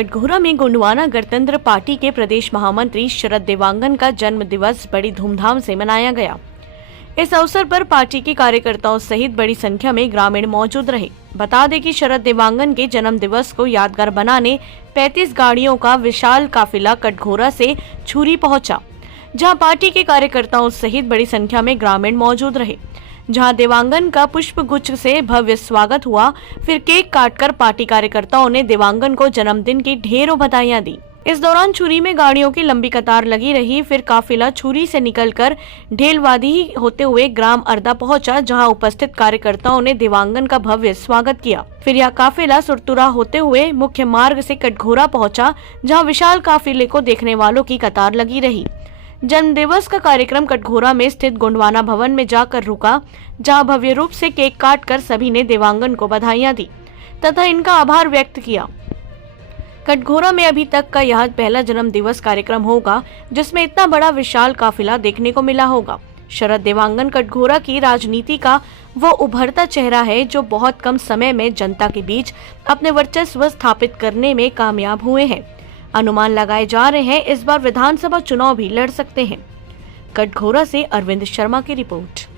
कटघोरा में गोंडवाना गणतंत्र पार्टी के प्रदेश महामंत्री शरद देवांगन का जन्म दिवस बड़ी धूमधाम से मनाया गया। इस अवसर पर पार्टी के कार्यकर्ताओं सहित बड़ी संख्या में ग्रामीण मौजूद रहे। बता दें कि शरद देवांगन के जन्म दिवस को यादगार बनाने 35 गाड़ियों का विशाल काफिला कटघोरा से छुरी पहुंचा, जहां पार्टी के कार्यकर्ताओं सहित बड़ी संख्या में ग्रामीण मौजूद रहे। जहां देवांगन का पुष्प गुच्छ से भव्य स्वागत हुआ, फिर केक काटकर पार्टी कार्यकर्ताओं ने देवांगन को जन्मदिन की ढेरों बधाइयां दी। इस दौरान छुरी में गाड़ियों की लंबी कतार लगी रही। फिर काफिला छुरी से निकलकर ढेलवादी होते हुए ग्राम अरदा पहुंचा, जहां उपस्थित कार्यकर्ताओं ने देवांगन का भव्य स्वागत किया। फिर यह काफिला सुरतुरा होते हुए मुख्य मार्ग से कटघोरा पहुंचा, जहां विशाल काफिले को देखने वालों की कतार लगी रही। जन्म दिवस का कार्यक्रम कटघोरा में स्थित गोंडवाना भवन में जाकर रुका, जहां भव्य रूप से केक काटकर सभी ने देवांगन को बधाइयां दी तथा इनका आभार व्यक्त किया। कटघोरा में अभी तक का यह पहला जन्म दिवस कार्यक्रम होगा जिसमें इतना बड़ा विशाल काफिला देखने को मिला होगा। शरद देवांगन कटघोरा की राजनीति का वो उभरता चेहरा है जो बहुत कम समय में जनता के बीच अपने वर्चस्व स्थापित करने में कामयाब हुए हैं। अनुमान लगाए जा रहे हैं इस बार विधानसभा चुनाव भी लड़ सकते हैं। कटघोरा से अरविंद शर्मा की रिपोर्ट।